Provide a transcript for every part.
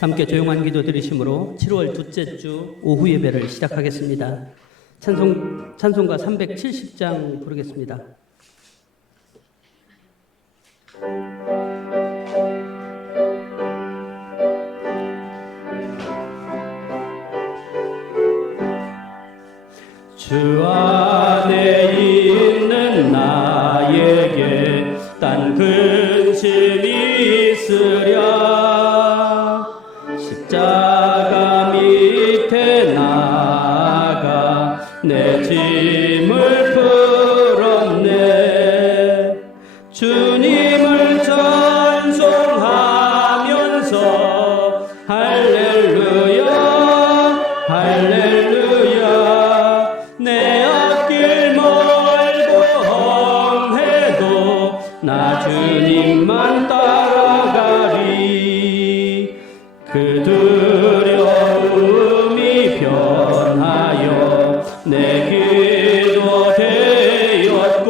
함께 조용한 기도 드리심으로 7월 둘째 주 오후 예배를 시작하겠습니다. 찬송가 370장 부르겠습니다. 주 안에 있는 나에게 딴 근심이 있으랴. 십자가 밑에 나가 내 짐을 풀었네. 주님을 찬송하면서 할렐루야 할렐루야. 내 앞길 멀고 험해도 나 주님만 따라가리. 그 두려움이 변하여 내 기도 되었고,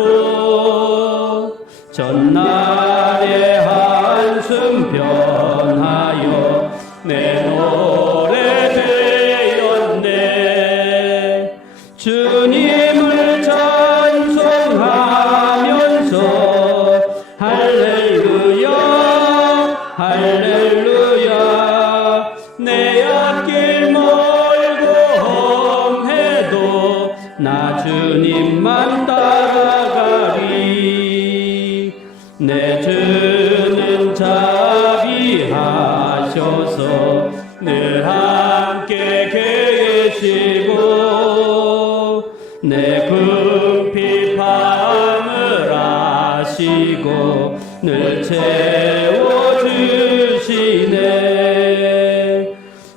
전날의 한숨 변하여 내 노래 되었네. 주님을 찬송하면서 할렐루야 할렐루야. 내 앞길 멀고 험해도 나 주님만 따라가리. 내 주는 자비하셔서 늘 함께 계시고, 내 궁핍함을 아시고 늘 채워주시네.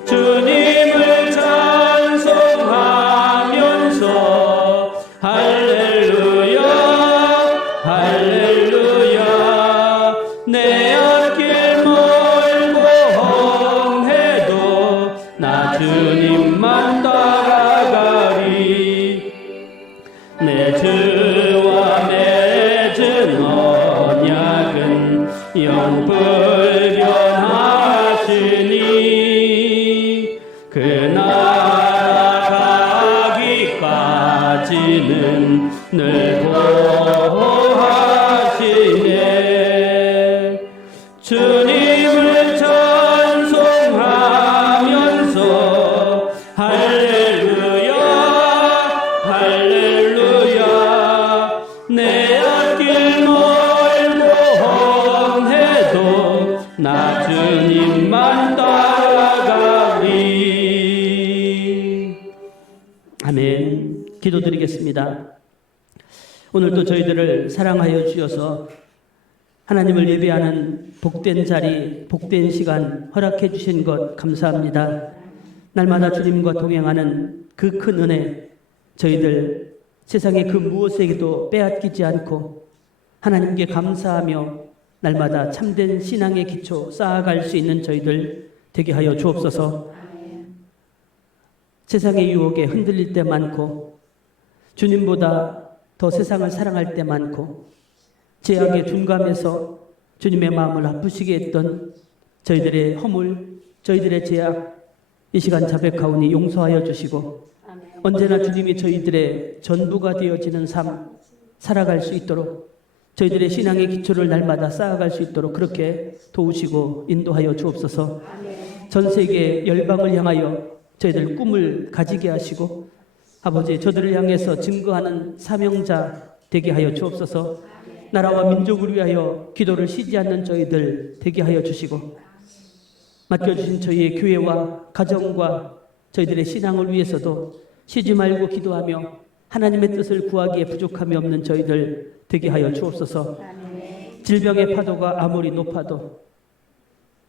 주님을 찬송하면서 할렐루야 할렐루야. 내 앞길 멀고 험해도 나 주님만 따라가리. 내 주와 맺은 언약은 영불변하시니, 그 나라 가기까지는 늘 보호하시네. 주님을 찬송하면서 할렐루야 할렐루야. 내 앞길 멀고 험해도 나 주님만 따라가리. 아멘. 기도드리겠습니다. 오늘도 저희들을 사랑하여 주셔서 하나님을 예배하는 복된 자리, 복된 시간 허락해 주신 것 감사합니다. 날마다 주님과 동행하는 그 큰 은혜, 저희들 세상의 그 무엇에게도 빼앗기지 않고 하나님께 감사하며 날마다 참된 신앙의 기초 쌓아갈 수 있는 저희들 되게 하여 주옵소서. 세상의 유혹에 흔들릴 때 많고, 주님보다 더 세상을 사랑할 때 많고, 죄악에 둔감해서 주님의 마음을 아프시게 했던 저희들의 허물, 저희들의 죄악, 이 시간 자백하오니 용서하여 주시고, 언제나 주님이 저희들의 전부가 되어지는 삶 살아갈 수 있도록, 저희들의 신앙의 기초를 날마다 쌓아갈 수 있도록 그렇게 도우시고 인도하여 주옵소서. 전 세계 열방을 향하여 저희들 꿈을 가지게 하시고, 아버지 저들을 향해서 증거하는 사명자 되게 하여 주옵소서. 나라와 민족을 위하여 기도를 쉬지 않는 저희들 되게 하여 주시고, 맡겨주신 저희의 교회와 가정과 저희들의 신앙을 위해서도 쉬지 말고 기도하며 하나님의 뜻을 구하기에 부족함이 없는 저희들 되게 하여 주옵소서. 질병의 파도가 아무리 높아도,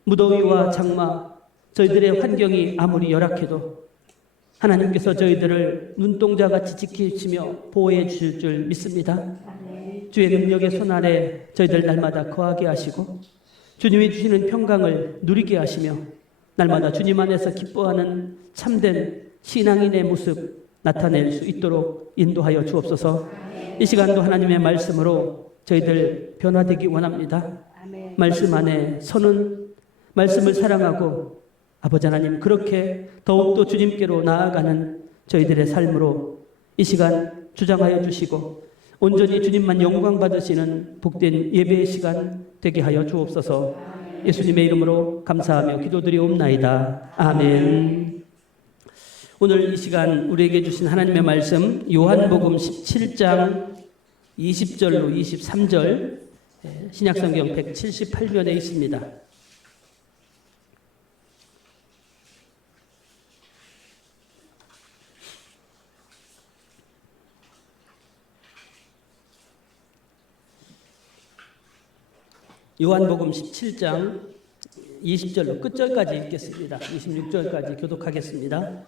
무더위와 장마, 저희들의 환경이 아무리 열악해도 하나님께서 저희들을 눈동자같이 지키시며 보호해 주실 줄 믿습니다. 주의 능력의 손 아래 저희들 날마다 거하게 하시고, 주님이 주시는 평강을 누리게 하시며 날마다 주님 안에서 기뻐하는 참된 신앙인의 모습 나타낼 수 있도록 인도하여 주옵소서. 이 시간도 하나님의 말씀으로 저희들 변화되기 원합니다. 말씀 안에 서는, 말씀을 사랑하고 아버지 하나님, 그렇게 더욱더 주님께로 나아가는 저희들의 삶으로 이 시간 주장하여 주시고 온전히 주님만 영광 받으시는 복된 예배의 시간 되게 하여 주옵소서. 예수님의 이름으로 감사하며 기도드리옵나이다. 아멘. 오늘 이 시간 우리에게 주신 하나님의 말씀 요한복음 17장 20절로 23절 신약성경 178면에 있습니다. 요한복음 17장 20절로 끝절까지 읽겠습니다. 26절까지 교독하겠습니다.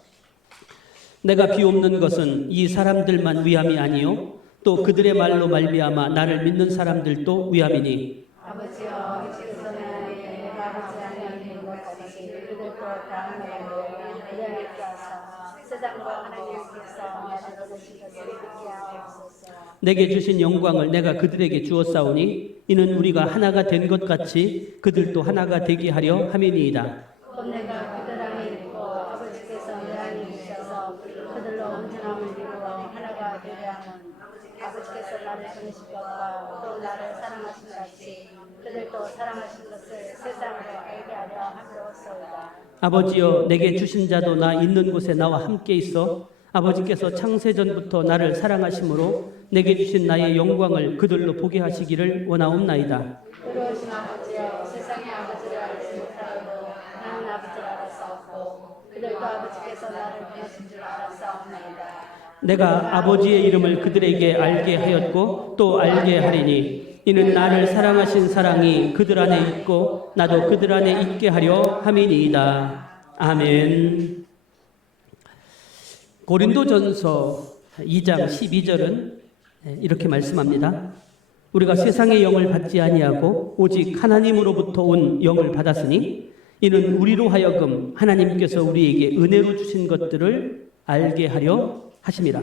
내가 비옵는 것은 이 사람들만 위함이 아니요 또 그들의 말로 말미암아 나를 믿는 사람들도 위함이니 아버지여 주께서 내가 하지 아니하는 것 같이 그들도 다음 날에 그들에게 하사 세상과 하나님께서 나를 보내신 것을 믿게 하옵소서. 내게 주신 영광을 내가 그들에게 주었사오니 이는 우리가 하나가 된 것 같이 그들도 하나가 되게 하려 함이니이다. 곧 내가 그들 안에 있고 아버지께서 내 안에 계셔서 그들로 온전함을 이루어 하나가 되게 하는 아버지께서 나를 보내신 것과 또 나를 사랑하신 같이 그들도 사랑하신 것을 세상으로 알게 하려 함이로소이다. 아버지여, 내게 주신 자도 나 있는 곳에 나와 함께 있어 아버지께서 창세전부터 나를 사랑하심으로 내게 주신 나의 영광을 그들로 보게 하시기를 원하옵나이다. 의로우신 아버지여, 세상의 아버지를 알지 못하여도 나는 아버지를 알았사옵고 그들도 아버지께서 나를 보내신 줄 알았사옵나이다. 내가 아버지의 이름을 그들에게 알게 하였고 또 알게 하리니 이는 나를 사랑하신 사랑이 그들 안에 있고 나도 그들 안에 있게 하려 함이니이다. 아멘. 고린도전서 2장 12절은 이렇게 말씀합니다. 우리가 세상의 영을 받지 아니하고 오직 하나님으로부터 온 영을 받았으니 이는 우리로 하여금 하나님께서 우리에게 은혜로 주신 것들을 알게 하려 하심이라.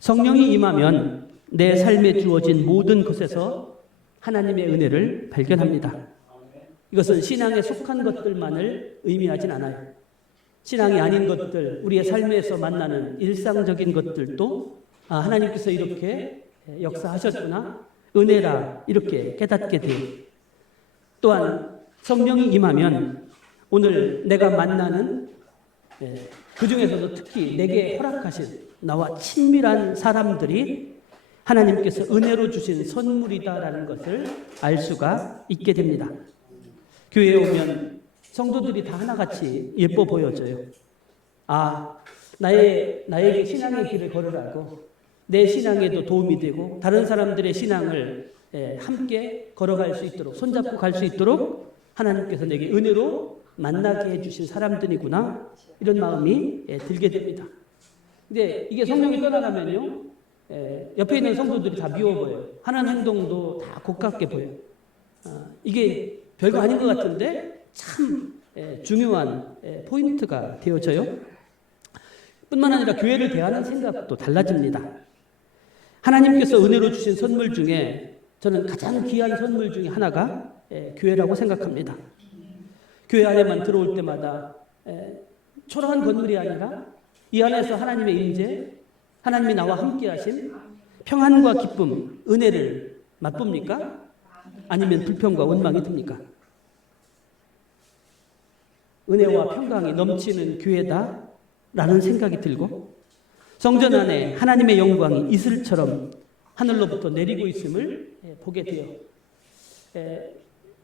성령이 임하면 내 삶에 주어진 모든 것에서 하나님의 은혜를 발견합니다. 이것은 신앙에 속한 것들만을 의미하진 않아요. 신앙이 아닌 것들, 우리의 삶에서 만나는 일상적인 것들도 하나님께서 이렇게 역사하셨구나, 은혜라 이렇게 깨닫게 돼요. 또한 성령이 임하면 오늘 내가 만나는 그 중에서도 특히 내게 허락하신 나와 친밀한 사람들이 하나님께서 은혜로 주신 선물이다라는 것을 알 수가 있게 됩니다. 교회에 오면 성도들이 다 하나같이 예뻐 보여져요. 나에게 신앙의 길을 걸으라고, 내 신앙에도 도움이 되고 다른 사람들의 신앙을 함께 걸어갈 수 있도록, 손잡고 갈 수 있도록 하나님께서 내게 은혜로 만나게 해주신 사람들이구나, 이런 마음이 들게 됩니다. 근데 이게 성령이 떠나가면요, 옆에 있는 성도들이 다 미워 보여요. 하는 행동도 다 고깝게 보여요. 이게 별거 아닌 것 같은데 참 중요한 포인트가 되어져요. 뿐만 아니라 교회를 대하는 생각도 달라집니다. 하나님께서 은혜로 주신 선물 중에 저는 가장 귀한 선물 중에 하나가 교회라고 생각합니다. 교회 안에만 들어올 때마다 초라한 건물이 아니라 이 안에서 하나님의 임재, 하나님이 나와 함께 하신 평안과 기쁨, 은혜를 맛봅니까? 아니면 불평과 원망이 듭니까? 은혜와 평강이 넘치는 교회다라는 생각이 들고 성전 안에 하나님의 영광이 이슬처럼 하늘로부터 내리고 있음을 보게 돼요.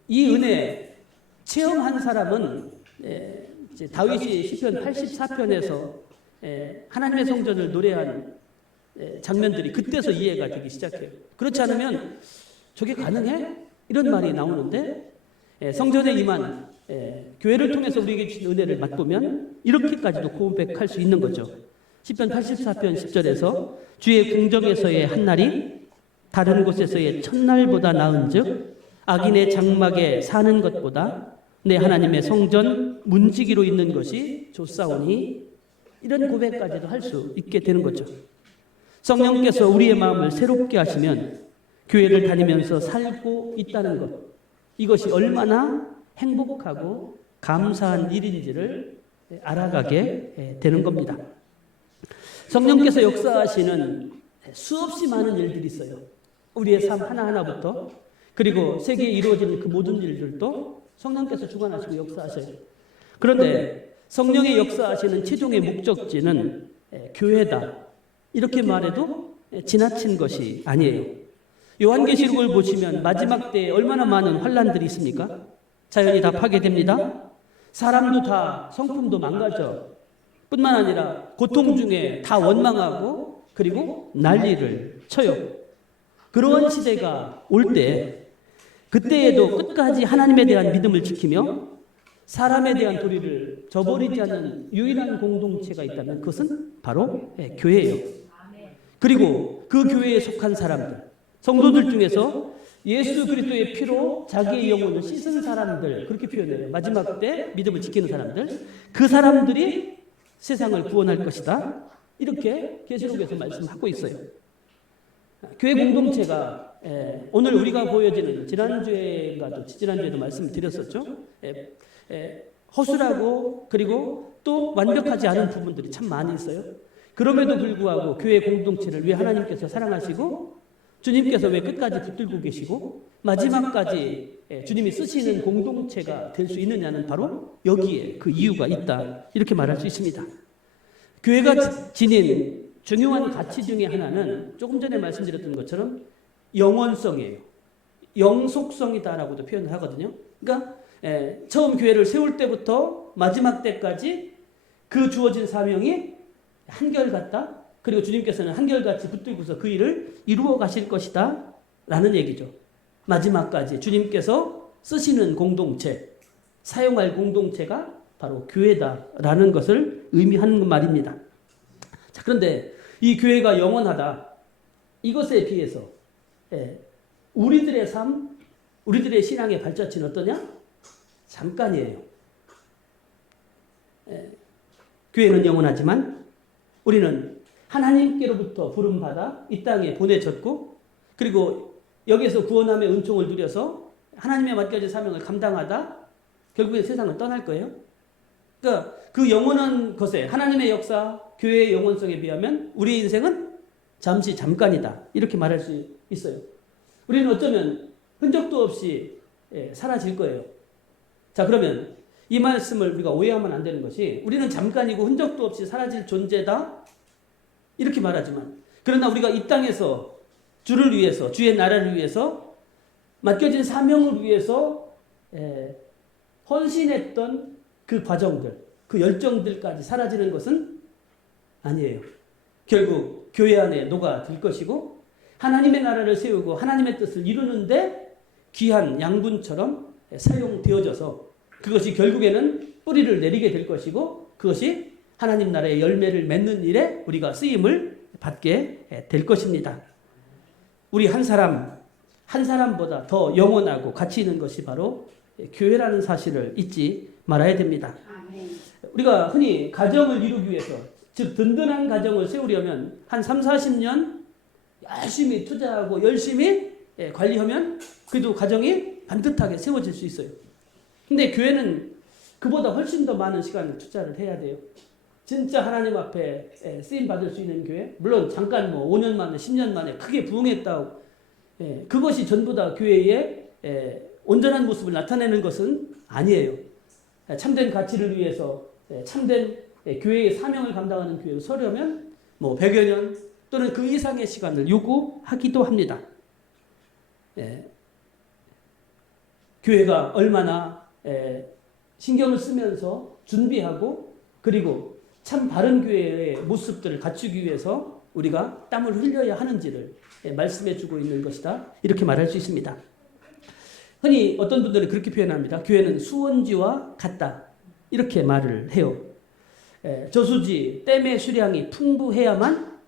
이 은혜 체험한 사람은 이제 다윗이 시편 84편에서 하나님의 성전을 노래한 장면들이 그때서 이해가 되기 시작해요. 그렇지 않으면 저게 가능해? 이런 말이 나오는데 성전에 임한 교회를 통해서 우리에게 주신 은혜를 맛보면 이렇게까지도 고백할 수 있는 거죠. 시편 84편 10절에서 주의 궁정에서의 한 날이 다른 곳에서의 첫날보다 나은즉 악인의 장막에 사는 것보다 내 하나님의 성전 문지기로 있는 것이 좋사오니, 이런 고백까지도 할 수 있게 되는 거죠. 성령께서 우리의 마음을 새롭게 하시면 교회를 다니면서 살고 있다는 것, 이것이 얼마나 행복하고 감사한 일인지를 알아가게 되는 겁니다. 성령께서 역사하시는 수없이 많은 일들이 있어요. 우리의 삶 하나하나부터, 그리고 세계에 이루어지는 그 모든 일들도 성령께서 주관하시고 역사하셔요. 그런데 성령의 역사하시는 최종의 목적지는 교회다, 이렇게 말해도 지나친 것이 아니에요. 요한계시록을 보시면 마지막 때에 얼마나 많은 환난들이 있습니까? 자연이 다 파괴됩니다. 사람도 다 성품도 망가져. 뿐만 아니라 고통 중에 다 원망하고 그리고 난리를 쳐요. 그러한 시대가 올 때, 그때에도 끝까지 하나님에 대한 믿음을 지키며 사람에 대한 도리를 저버리지 않는 유일한 공동체가 있다면 그것은 바로 교회예요. 그리고 그 교회에 속한 사람들, 성도들 중에서 예수 그리스도의 피로 자기의 영혼을 씻은 사람들, 그렇게 표현해요. 마지막 때 믿음을 지키는 사람들, 그 사람들이 세상을 구원할 것이다, 이렇게 계시록에서 말씀하고 있어요. 교회 공동체가 오늘 우리가 보여지는, 지난주에도 지난주에도 말씀을 드렸었죠. 허술하고 그리고 또 완벽하지 않은 부분들이 참 많이 있어요. 그럼에도 불구하고 교회 공동체를 왜 하나님께서 사랑하시고 주님께서 왜 끝까지 붙들고 계시고 마지막까지 주님이 쓰시는 공동체가 될 수 있느냐는 바로 여기에 그 이유가 있다, 이렇게 말할 수 있습니다. 교회가 지닌 중요한 가치 중에 하나는 조금 전에 말씀드렸던 것처럼 영원성이에요. 영속성이다라고도 표현을 하거든요. 그러니까 처음 교회를 세울 때부터 마지막 때까지 그 주어진 사명이 한결같다. 그리고 주님께서는 한결같이 붙들고서 그 일을 이루어 가실 것이다 라는 얘기죠. 마지막까지 주님께서 쓰시는 공동체, 사용할 공동체가 바로 교회다라는 것을 의미하는 말입니다. 자, 그런데 이 교회가 영원하다, 이것에 비해서 우리들의 삶, 우리들의 신앙의 발자취는 어떠냐? 잠깐이에요. 교회는 영원하지만 우리는 하나님께로부터 부름받아 이 땅에 보내졌고, 그리고 여기서 구원함의 은총을 누려서 하나님의 맡겨진 사명을 감당하다 결국엔 세상을 떠날 거예요. 그러니까 그 영원한 것에, 하나님의 역사, 교회의 영원성에 비하면 우리의 인생은 잠시 잠깐이다, 이렇게 말할 수 있어요. 우리는 어쩌면 흔적도 없이 사라질 거예요. 자, 그러면 이 말씀을 우리가 오해하면 안 되는 것이, 우리는 잠깐이고 흔적도 없이 사라질 존재다, 이렇게 말하지만, 그러나 우리가 이 땅에서 주를 위해서, 주의 나라를 위해서, 맡겨진 사명을 위해서 헌신했던 그 과정들, 그 열정들까지 사라지는 것은 아니에요. 결국 교회 안에 녹아들 것이고 하나님의 나라를 세우고 하나님의 뜻을 이루는데 귀한 양분처럼 사용되어져서 그것이 결국에는 뿌리를 내리게 될 것이고, 그것이 하나님 나라의 열매를 맺는 일에 우리가 쓰임을 받게 될 것입니다. 우리 한 사람 한 사람보다 더 영원하고 가치 있는 것이 바로 교회라는 사실을 잊지 말아야 됩니다. 우리가 흔히 가정을 이루기 위해서, 즉 든든한 가정을 세우려면 한 3, 40년 열심히 투자하고 열심히 관리하면 그래도 가정이 반듯하게 세워질 수 있어요. 근데 교회는 그보다 훨씬 더 많은 시간을 투자를 해야 돼요. 진짜 하나님 앞에 쓰임 받을 수 있는 교회, 물론 잠깐 5년 만에 10년 만에 크게 부흥했다고 그것이 전부 다 교회의 온전한 모습을 나타내는 것은 아니에요. 참된 가치를 위해서 참된 교회의 사명을 감당하는 교회로 서려면 100여 년 또는 그 이상의 시간을 요구하기도 합니다. 교회가 얼마나 신경을 쓰면서 준비하고 그리고 참 바른 교회의 모습들을 갖추기 위해서 우리가 땀을 흘려야 하는지를 말씀해 주고 있는 것이다, 이렇게 말할 수 있습니다. 흔히 어떤 분들은 그렇게 표현합니다. 교회는 수원지와 같다, 이렇게 말을 해요. 저수지, 댐의 수량이 풍부해야만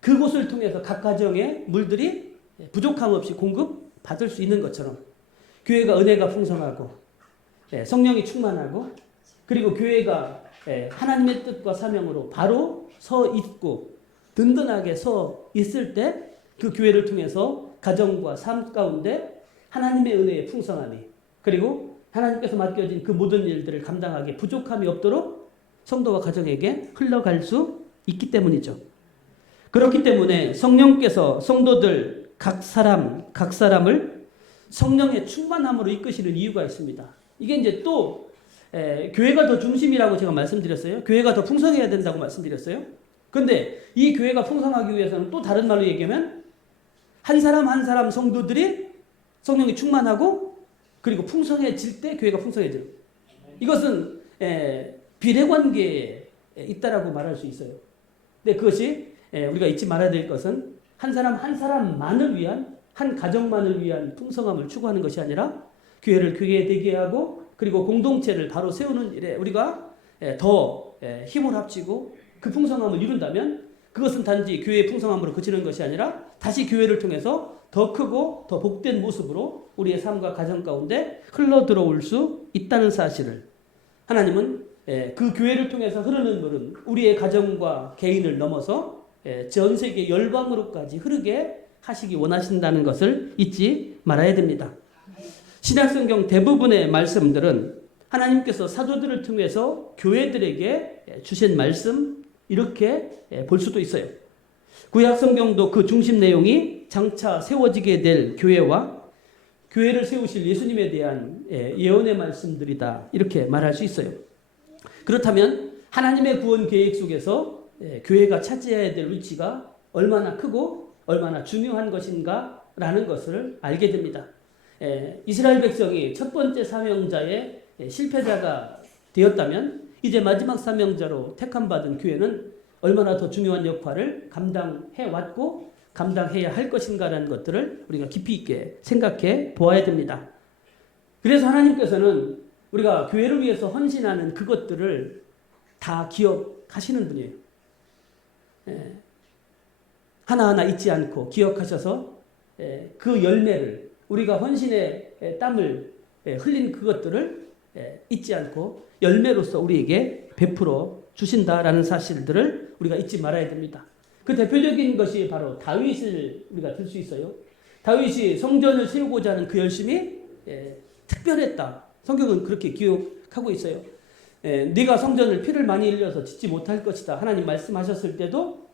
그곳을 통해서 각 가정의 물들이 부족함 없이 공급받을 수 있는 것처럼 교회가 은혜가 풍성하고 성령이 충만하고 그리고 교회가 하나님의 뜻과 사명으로 바로 서 있고 든든하게 서 있을 때 그 교회를 통해서 가정과 삶 가운데 하나님의 은혜의 풍성함이 그리고 하나님께서 맡겨진 그 모든 일들을 감당하기에 부족함이 없도록 성도와 가정에게 흘러갈 수 있기 때문이죠. 그렇기 때문에 성령께서 성도들 각 사람을 성령의 충만함으로 이끄시는 이유가 있습니다. 이게 이제 또 교회가 더 중심이라고 제가 말씀드렸어요. 교회가 더 풍성해야 된다고 말씀드렸어요. 그런데 이 교회가 풍성하기 위해서는 또 다른 말로 얘기하면 한 사람 한 사람 성도들이 성령이 충만하고 그리고 풍성해질 때 교회가 풍성해져요. 이것은 비례관계에 있다라고 말할 수 있어요. 근데 그것이 우리가 잊지 말아야 될 것은 한 사람 한 사람만을 위한 한 가정만을 위한 풍성함을 추구하는 것이 아니라 교회를 교회 되게 하고 그리고 공동체를 바로 세우는 일에 우리가 더 힘을 합치고 그 풍성함을 이룬다면 그것은 단지 교회의 풍성함으로 그치는 것이 아니라 다시 교회를 통해서 더 크고 더 복된 모습으로 우리의 삶과 가정 가운데 흘러 들어올 수 있다는 사실을 하나님은 그 교회를 통해서 흐르는 물은 우리의 가정과 개인을 넘어서 전 세계 열방으로까지 흐르게 하시기 원하신다는 것을 잊지 말아야 됩니다. 신약성경 대부분의 말씀들은 하나님께서 사도들을 통해서 교회들에게 주신 말씀 이렇게 볼 수도 있어요. 구약성경도 그 중심 내용이 장차 세워지게 될 교회와 교회를 세우실 예수님에 대한 예언의 말씀들이다 이렇게 말할 수 있어요. 그렇다면 하나님의 구원 계획 속에서 교회가 차지해야 될 위치가 얼마나 크고 얼마나 중요한 것인가 라는 것을 알게 됩니다. 이스라엘 백성이 첫 번째 사명자의 실패자가 되었다면 이제 마지막 사명자로 택함받은 교회는 얼마나 더 중요한 역할을 감당해 왔고 감당해야 할 것인가라는 것들을 우리가 깊이 있게 생각해 보아야 됩니다. 그래서 하나님께서는 우리가 교회를 위해서 헌신하는 그것들을 다 기억하시는 분이에요. 하나하나 잊지 않고 기억하셔서 그 열매를 우리가 헌신의 땀을 흘린 그것들을 잊지 않고 열매로서 우리에게 베풀어 주신다라는 사실들을 우리가 잊지 말아야 됩니다. 그 대표적인 것이 바로 다윗을 우리가 들 수 있어요. 다윗이 성전을 세우고자 하는 그 열심이 특별했다. 성경은 그렇게 기록하고 있어요. 네가 성전을 피를 많이 흘려서 짓지 못할 것이다. 하나님 말씀하셨을 때도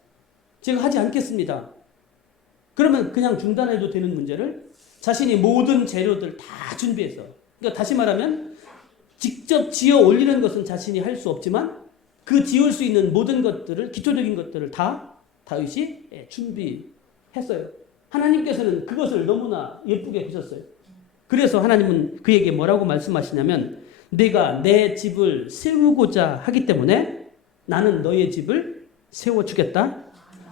제가 하지 않겠습니다. 그러면 그냥 중단해도 되는 문제를 자신이 모든 재료들 다 준비해서 그러니까 다시 말하면 직접 지어 올리는 것은 자신이 할 수 없지만 그 지을 수 있는 모든 것들을 기초적인 것들을 다 다윗이 준비했어요. 하나님께서는 그것을 너무나 예쁘게 보셨어요. 그래서 하나님은 그에게 뭐라고 말씀하시냐면 내가 내 집을 세우고자 하기 때문에 나는 너의 집을 세워주겠다.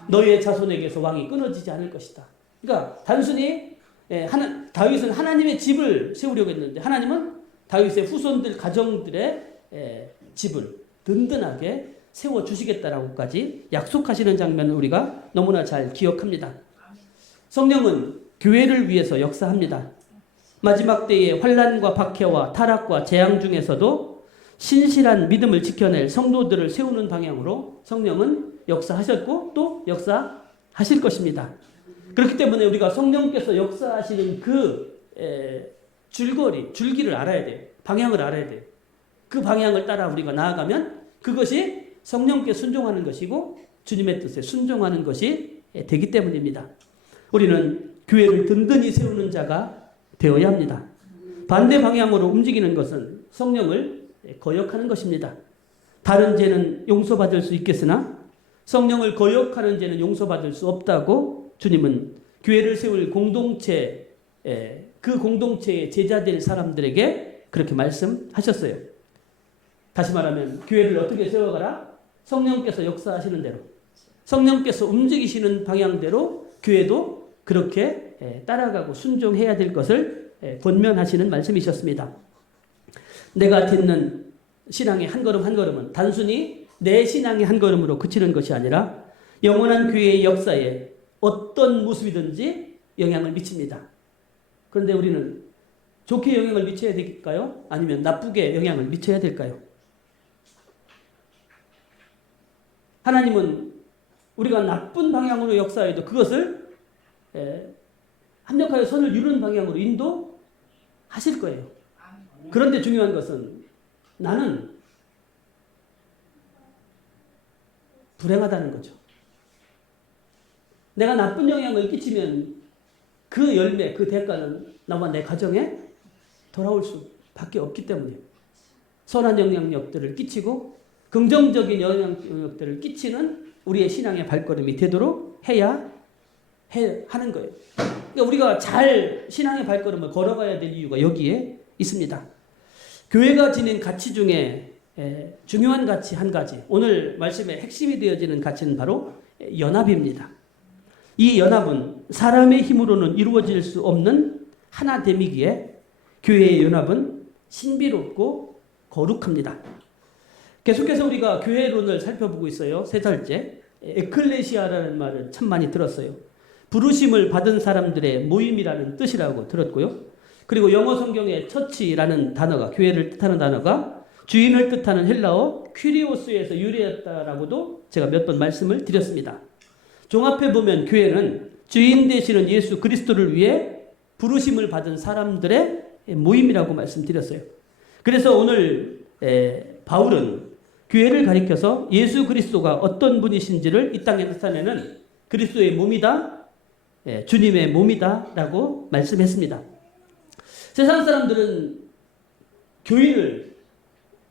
너의 자손에게서 왕이 끊어지지 않을 것이다. 그러니까 단순히 다윗은 하나님의 집을 세우려고 했는데 하나님은 다윗의 후손들 가정들의 집을 든든하게 세워주시겠다라고까지 약속하시는 장면을 우리가 너무나 잘 기억합니다. 성령은 교회를 위해서 역사합니다. 마지막 때의 환난과 박해와 타락과 재앙 중에서도 신실한 믿음을 지켜낼 성도들을 세우는 방향으로 성령은 역사하셨고 또 역사하실 것입니다. 그렇기 때문에 우리가 성령께서 역사하시는 그 줄기를 알아야 돼요. 방향을 알아야 돼요. 그 방향을 따라 우리가 나아가면 그것이 성령께 순종하는 것이고 주님의 뜻에 순종하는 것이 되기 때문입니다. 우리는 교회를 든든히 세우는 자가 되어야 합니다. 반대 방향으로 움직이는 것은 성령을 거역하는 것입니다. 다른 죄는 용서받을 수 있겠으나 성령을 거역하는 죄는 용서받을 수 없다고 주님은 교회를 세울 공동체, 그 공동체의 제자될 사람들에게 그렇게 말씀하셨어요. 다시 말하면 교회를 어떻게 세워가라? 성령께서 역사하시는 대로, 성령께서 움직이시는 방향대로 교회도 그렇게 따라가고 순종해야 될 것을 권면하시는 말씀이셨습니다. 내가 딛는 신앙의 한 걸음 한 걸음은 단순히 내 신앙의 한 걸음으로 그치는 것이 아니라 영원한 교회의 역사에 어떤 모습이든지 영향을 미칩니다. 그런데 우리는 좋게 영향을 미쳐야 될까요? 아니면 나쁘게 영향을 미쳐야 될까요? 하나님은 우리가 나쁜 방향으로 역사해도 그것을 합력하여 선을 이루는 방향으로 인도하실 거예요. 그런데 중요한 것은 나는 불행하다는 거죠. 내가 나쁜 영향을 끼치면 그 열매, 그 대가는 나와 내 가정에 돌아올 수밖에 없기 때문이에요. 선한 영향력들을 끼치고 긍정적인 영향력들을 끼치는 우리의 신앙의 발걸음이 되도록 해야 하는 거예요. 그러니까 우리가 잘 신앙의 발걸음을 걸어가야 될 이유가 여기에 있습니다. 교회가 지닌 가치 중에 중요한 가치 한 가지, 오늘 말씀의 핵심이 되어지는 가치는 바로 연합입니다. 이 연합은 사람의 힘으로는 이루어질 수 없는 하나됨이기에 교회의 연합은 신비롭고 거룩합니다. 계속해서 우리가 교회론을 살펴보고 있어요. 세 달째. 에클레시아라는 말을 참 많이 들었어요. 부르심을 받은 사람들의 모임이라는 뜻이라고 들었고요. 그리고 영어 성경의 처치라는 단어가, 교회를 뜻하는 단어가 주인을 뜻하는 헬라어 퀴리오스에서 유래했다라고도 제가 몇 번 말씀을 드렸습니다. 종합해 보면 교회는 주인 되시는 예수 그리스도를 위해 부르심을 받은 사람들의 모임이라고 말씀드렸어요. 그래서 오늘 바울은 교회를 가리켜서 예수 그리스도가 어떤 분이신지를 이 땅에 나타내는 그리스도의 몸이다, 주님의 몸이다 라고 말씀했습니다. 세상 사람들은 교인을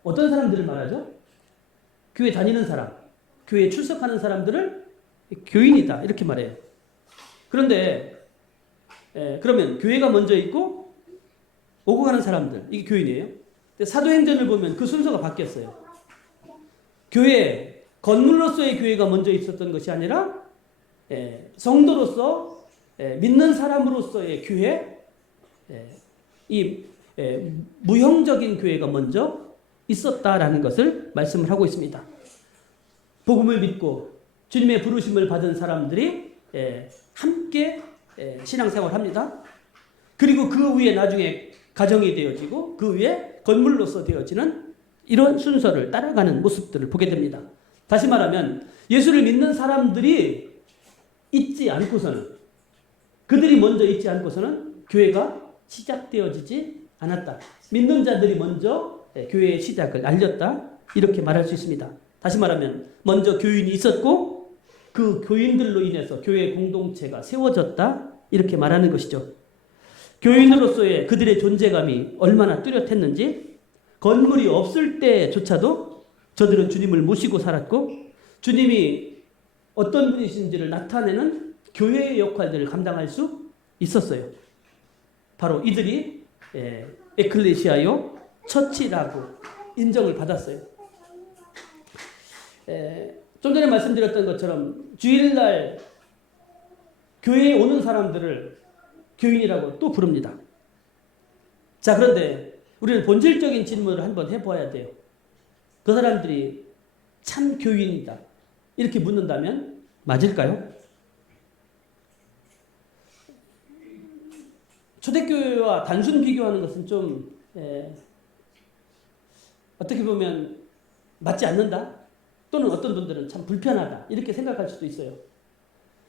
어떤 사람들을 말하죠? 교회 다니는 사람, 교회에 출석하는 사람들을 교인이다 이렇게 말해요. 그런데 그러면 교회가 먼저 있고 오고 가는 사람들, 이게 교인이에요. 근데 사도행전을 보면 그 순서가 바뀌었어요. 교회, 건물로서의 교회가 먼저 있었던 것이 아니라 성도로서 믿는 사람으로서의 교회, 이 무형적인 교회가 먼저 있었다라는 것을 말씀을 하고 있습니다. 복음을 믿고 주님의 부르심을 받은 사람들이 함께 신앙생활을 합니다. 그리고 그 위에 나중에 가정이 되어지고 그 위에 건물로서 되어지는 이런 순서를 따라가는 모습들을 보게 됩니다. 다시 말하면 예수를 믿는 사람들이 있지 않고서는, 그들이 먼저 있지 않고서는 교회가 시작되어지지 않았다. 믿는 자들이 먼저 교회의 시작을 알렸다. 이렇게 말할 수 있습니다. 다시 말하면 먼저 교인이 있었고 그 교인들로 인해서 교회 공동체가 세워졌다. 이렇게 말하는 것이죠. 교인으로서의 그들의 존재감이 얼마나 뚜렷했는지 건물이 없을 때조차도 저들은 주님을 모시고 살았고 주님이 어떤 분이신지를 나타내는 교회의 역할들을 감당할 수 있었어요. 바로 이들이 에클레시아요 처치라고 인정을 받았어요. 좀 전에 말씀드렸던 것처럼 주일날 교회에 오는 사람들을 교인이라고 또 부릅니다. 자, 그런데 우리는 본질적인 질문을 한번 해봐야 돼요. 그 사람들이 참 교인이다 이렇게 묻는다면 맞을까요? 초대교회와 단순 비교하는 것은 좀 어떻게 보면 맞지 않는다? 또는 어떤 분들은 참 불편하다 이렇게 생각할 수도 있어요.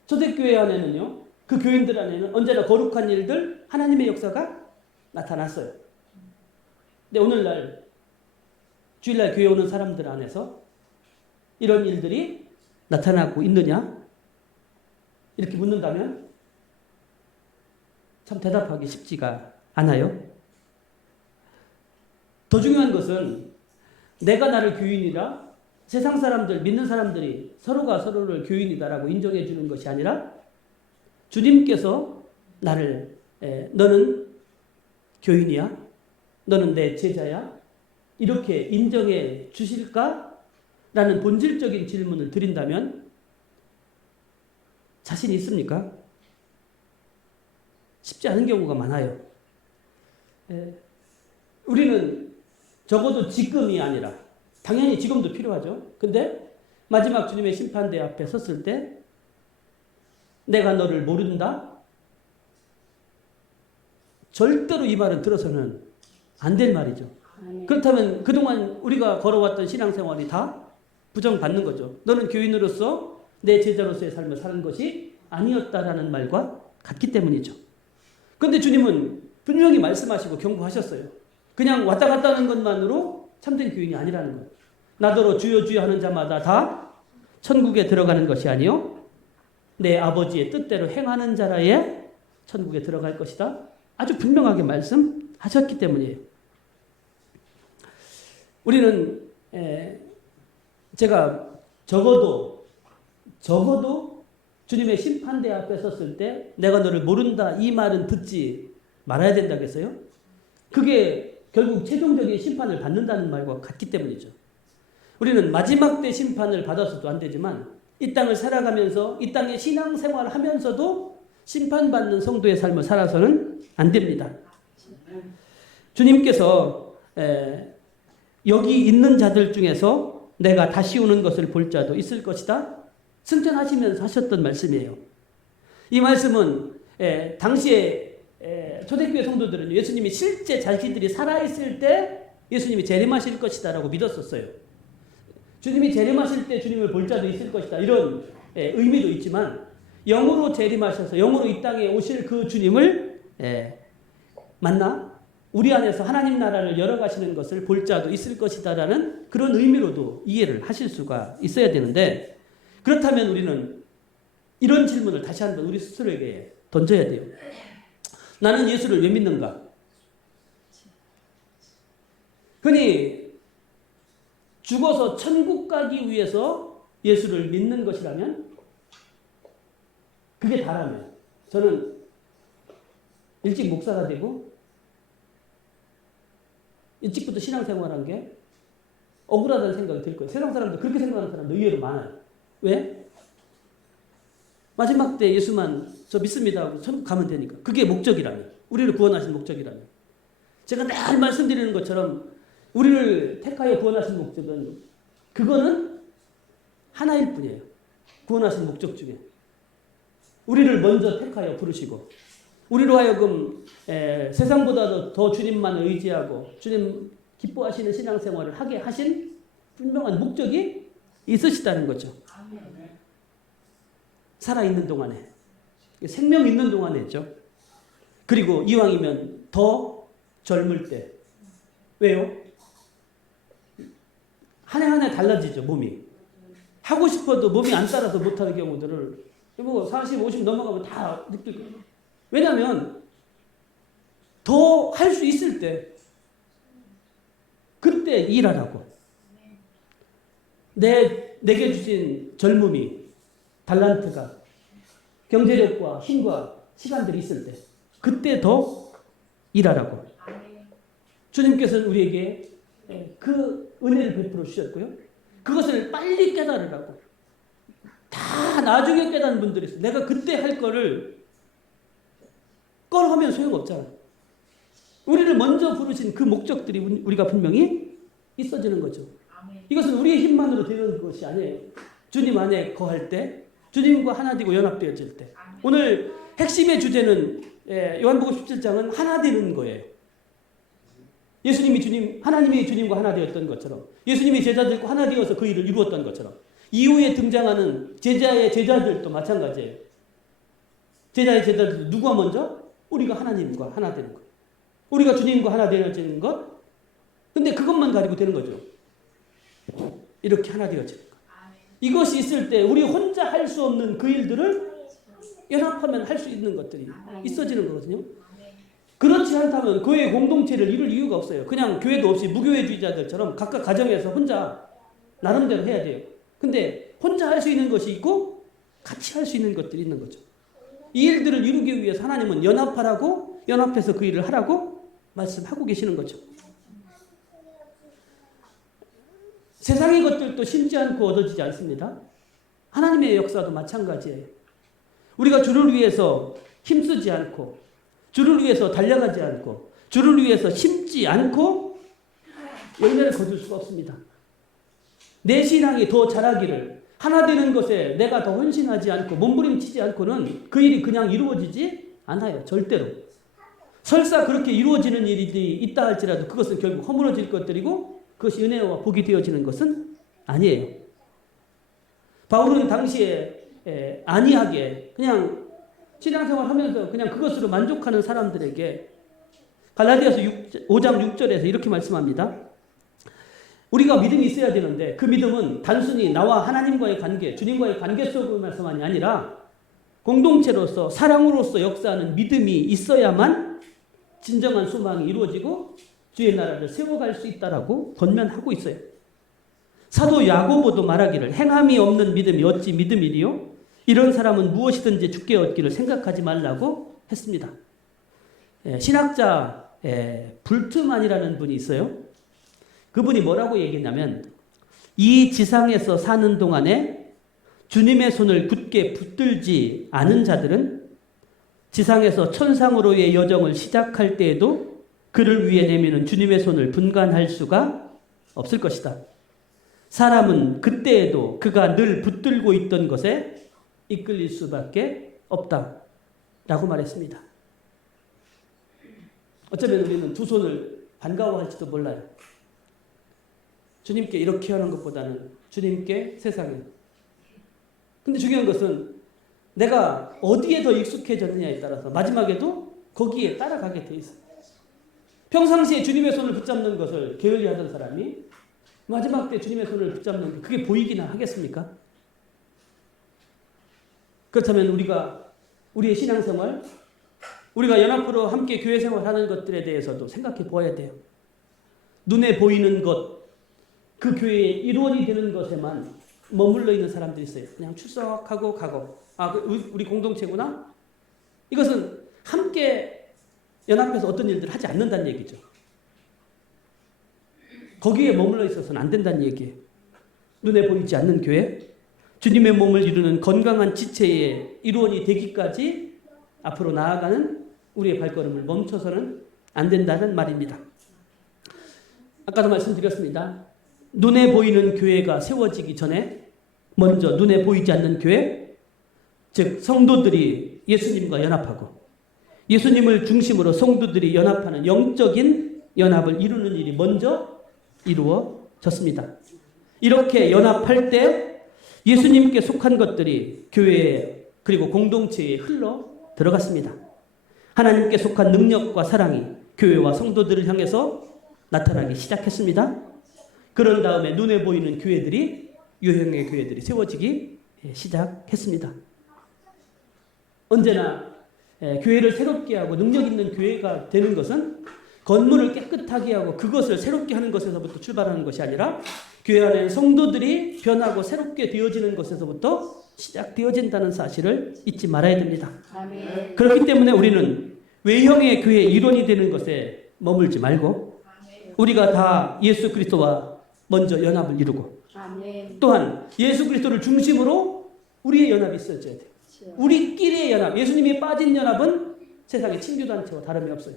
초대교회 안에는요, 그 교인들 안에는 언제나 거룩한 일들, 하나님의 역사가 나타났어요. 근데 오늘날 주일날 교회 오는 사람들 안에서 이런 일들이 나타나고 있느냐? 이렇게 묻는다면 참 대답하기 쉽지가 않아요. 더 중요한 것은 내가 나를 교인이라 세상 사람들, 믿는 사람들이 서로가 서로를 교인이다라고 인정해 주는 것이 아니라 주님께서 나를 너는 교인이야? 너는 내 제자야? 이렇게 인정해 주실까? 라는 본질적인 질문을 드린다면 자신이 있습니까? 쉽지 않은 경우가 많아요. 우리는 적어도 지금이 아니라 당연히 지금도 필요하죠. 근데 마지막 주님의 심판대 앞에 섰을 때 내가 너를 모른다? 절대로 이 말은 들어서는 안 될 말이죠. 그렇다면 그동안 우리가 걸어왔던 신앙생활이 다 부정받는 거죠. 너는 교인으로서 내 제자로서의 삶을 사는 것이 아니었다라는 말과 같기 때문이죠. 그런데 주님은 분명히 말씀하시고 경고하셨어요. 그냥 왔다 갔다 하는 것만으로 참된 교인이 아니라는 거예요. 나더러 주여 주여 하는 자마다 다 천국에 들어가는 것이 아니요 내 아버지의 뜻대로 행하는 자라에 천국에 들어갈 것이다. 아주 분명하게 말씀하셨기 때문이에요. 우리는 제가 적어도 주님의 심판대 앞에 섰을 때 내가 너를 모른다 이 말은 듣지 말아야 된다겠어요? 그게 결국 최종적인 심판을 받는다는 말과 같기 때문이죠. 우리는 마지막 때 심판을 받아서도 안 되지만 이 땅을 살아가면서 이 땅의 신앙생활을 하면서도 심판받는 성도의 삶을 살아서는 안 됩니다. 주님께서 여기 있는 자들 중에서 내가 다시 오는 것을 볼 자도 있을 것이다. 승천하시면서 하셨던 말씀이에요. 이 말씀은 당시에 초대교회 성도들은 예수님이 실제 자기들이 살아있을 때 예수님이 재림하실 것이다 라고 믿었었어요. 주님이 재림하실 때 주님을 볼 자도 있을 것이다 이런 의미도 있지만 영으로 재림하셔서 영으로 이 땅에 오실 그 주님을 만나 우리 안에서 하나님 나라를 열어가시는 것을 볼 자도 있을 것이다 라는 그런 의미로도 이해를 하실 수가 있어야 되는데 그렇다면 우리는 이런 질문을 다시 한번 우리 스스로에게 던져야 돼요. 나는 예수를 왜 믿는가? 흔히 죽어서 천국 가기 위해서 예수를 믿는 것이라면 그게 다라면 저는 일찍 목사가 되고 일찍부터 신앙생활한 게 억울하다는 생각이 들 거예요. 세상 사람들 그렇게 생각하는 사람도 의외로 많아요. 왜? 마지막 때 예수만 저 믿습니다 하고 천국 가면 되니까. 그게 목적이라면. 우리를 구원하신 목적이라면. 제가 늘 말씀드리는 것처럼 우리를 택하여 구원하신 목적은 그거는 하나일 뿐이에요. 구원하신 목적 중에. 우리를 먼저 택하여 부르시고 우리로 하여금 세상보다도 더 주님만 의지하고 주님 기뻐하시는 신앙생활을 하게 하신 분명한 목적이 있으시다는 거죠. 살아있는 동안에 생명 있는 동안에죠. 그리고 이왕이면 더 젊을 때. 왜요? 한 해 한 해 달라지죠. 몸이. 하고 싶어도 몸이 안 따라서 못하는 경우들을 뭐 40, 50 넘어가면 다 느낄 거예요. 왜냐하면 더 할 수 있을 때 그때 일하라고. 내게 주신 젊음이 달란트가 경제력과 힘과 시간들이 있을 때 그때 더 일하라고. 주님께서는 우리에게 그 은혜를 베풀어 주셨고요. 그것을 빨리 깨달으라고. 다 나중에 깨닫는 분들이 있어요. 내가 그때 할 거를 하면 소용없잖아. 우리를 먼저 부르신 그 목적들이 우리가 분명히 있어지는 거죠. 이것은 우리의 힘만으로 되는 것이 아니에요. 주님 안에 거할 때, 주님과 하나 되고 연합되어질 때. 오늘 핵심의 주제는 요한복음 17장은 하나 되는 거예요. 하나님이 주님과 하나 되었던 것처럼, 예수님이 제자들과 하나 되어서 그 일을 이루었던 것처럼, 이후에 등장하는 제자의 제자들도 마찬가지예요. 제자의 제자들도 누가 먼저? 우리가 하나님과 하나 되는 것. 우리가 주님과 하나 되어지는 것. 근데 그것만 가지고 되는 거죠. 이렇게 하나 되어지는 것. 이것이 있을 때 우리 혼자 할 수 없는 그 일들을 연합하면 할 수 있는 것들이 있어지는 거거든요. 그렇지 않다면 교회 공동체를 이룰 이유가 없어요. 그냥 교회도 없이 무교회주의자들처럼 각각 가정에서 혼자 나름대로 해야 돼요. 근데 혼자 할 수 있는 것이 있고 같이 할 수 있는 것들이 있는 거죠. 이 일들을 이루기 위해서 하나님은 연합하라고, 연합해서 그 일을 하라고 말씀하고 계시는 거죠. 세상의 것들도 심지 않고 얻어지지 않습니다. 하나님의 역사도 마찬가지예요. 우리가 주를 위해서 힘쓰지 않고, 주를 위해서 달려가지 않고, 주를 위해서 심지 않고 열매를 거둘 수가 없습니다. 내 신앙이 더 자라기를, 하나 되는 것에 내가 더 헌신하지 않고 몸부림치지 않고는 그 일이 그냥 이루어지지 않아요. 절대로. 설사 그렇게 이루어지는 일이 있다 할지라도 그것은 결국 허물어질 것들이고 그것이 은혜와 복이 되어지는 것은 아니에요. 바울은 당시에 안이하게 그냥 신앙생활 하면서 그냥 그것으로 만족하는 사람들에게 갈라디아서 5장 6절에서 이렇게 말씀합니다. 우리가 믿음이 있어야 되는데 그 믿음은 단순히 나와 하나님과의 관계, 주님과의 관계 속에서만이 아니라 공동체로서 사랑으로서 역사하는 믿음이 있어야만 진정한 소망이 이루어지고 주의 나라를 세워갈 수 있다라고 권면하고 있어요. 사도 야고보도 말하기를 행함이 없는 믿음이 어찌 믿음이리요? 이런 사람은 무엇이든지 주께 얻기를 생각하지 말라고 했습니다. 신학자 불트만이라는 분이 있어요. 그분이 뭐라고 얘기했냐면 이 지상에서 사는 동안에 주님의 손을 굳게 붙들지 않은 자들은 지상에서 천상으로의 여정을 시작할 때에도 그를 위해 내미는 주님의 손을 분간할 수가 없을 것이다. 사람은 그때에도 그가 늘 붙들고 있던 것에 이끌릴 수밖에 없다. 라고 말했습니다. 어쩌면 우리는 두 손을 반가워할지도 몰라요. 주님께 이렇게 하는 것보다는 주님께 세상에. 근데 중요한 것은 내가 어디에 더 익숙해졌느냐에 따라서 마지막에도 거기에 따라가게 돼 있어요. 평상시에 주님의 손을 붙잡는 것을 게을리하던 사람이 마지막 때 주님의 손을 붙잡는 게 그게 보이기나 하겠습니까? 그렇다면 우리의 신앙생활, 우리가 연합으로 함께 교회 생활하는 것들에 대해서도 생각해 보아야 돼요. 눈에 보이는 것, 그 교회의 일원이 되는 것에만 머물러 있는 사람들이 있어요. 그냥 출석하고 가고. 우리 공동체구나? 이것은 함께 연합해서 어떤 일들을 하지 않는다는 얘기죠. 거기에 머물러 있어서는 안 된다는 얘기예요. 눈에 보이지 않는 교회, 주님의 몸을 이루는 건강한 지체의 일원이 되기까지 앞으로 나아가는 우리의 발걸음을 멈춰서는 안 된다는 말입니다. 아까도 말씀드렸습니다. 눈에 보이는 교회가 세워지기 전에 먼저 눈에 보이지 않는 교회, 즉 성도들이 예수님과 연합하고 예수님을 중심으로 성도들이 연합하는 영적인 연합을 이루는 일이 먼저 이루어졌습니다. 이렇게 연합할 때 예수님께 속한 것들이 교회에 그리고 공동체에 흘러 들어갔습니다. 하나님께 속한 능력과 사랑이 교회와 성도들을 향해서 나타나기 시작했습니다. 그런 다음에 눈에 보이는 교회들이 유형의 교회들이 세워지기 시작했습니다. 언제나 교회를 새롭게 하고 능력 있는 교회가 되는 것은 건물을 깨끗하게 하고 그것을 새롭게 하는 것에서부터 출발하는 것이 아니라 교회 안에 성도들이 변하고 새롭게 되어지는 것에서부터 시작되어진다는 사실을 잊지 말아야 됩니다. 아멘. 그렇기 때문에 우리는 외형의 교회의 일원이 되는 것에 머물지 말고 우리가 다 예수 그리스도와 먼저 연합을 이루고 아멘. 또한 예수 그리스도를 중심으로 우리의 연합이 있어져야 돼요. 우리끼리의 연합, 예수님이 빠진 연합은 세상의 친교단체와 다름이 없어요.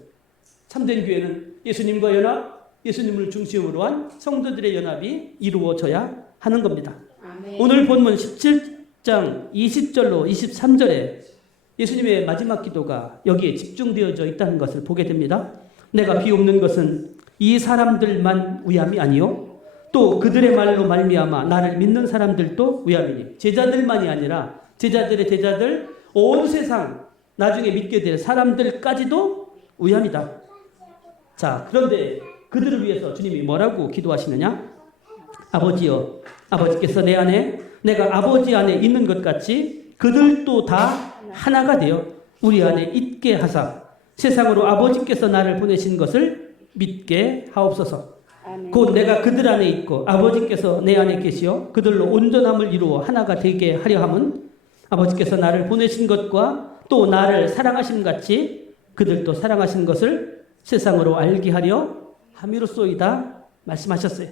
참된 교회는 예수님과 연합, 예수님을 중심으로 한 성도들의 연합이 이루어져야 하는 겁니다. 아멘. 오늘 본문 17장 20절로 23절에 예수님의 마지막 기도가 여기에 집중되어져 있다는 것을 보게 됩니다. 내가 비옵는 것은 이 사람들만 위함이 아니요 또 그들의 말로 말미암아 나를 믿는 사람들도 위함이니 제자들만이 아니라 제자들의 제자들 온 세상 나중에 믿게 될 사람들까지도 위함이다. 자, 그런데 그들을 위해서 주님이 뭐라고 기도하시느냐? 아버지여, 아버지께서 내 안에 내가 아버지 안에 있는 것 같이 그들도 다 하나가 되어 우리 안에 있게 하사 세상으로 아버지께서 나를 보내신 것을 믿게 하옵소서. 곧 내가 그들 안에 있고 아버지께서 내 안에 계시어 그들로 온전함을 이루어 하나가 되게 하려 함은 아버지께서 나를 보내신 것과 또 나를 사랑하심 같이 그들도 사랑하신 것을 세상으로 알게 하려 함이로소이다 말씀하셨어요.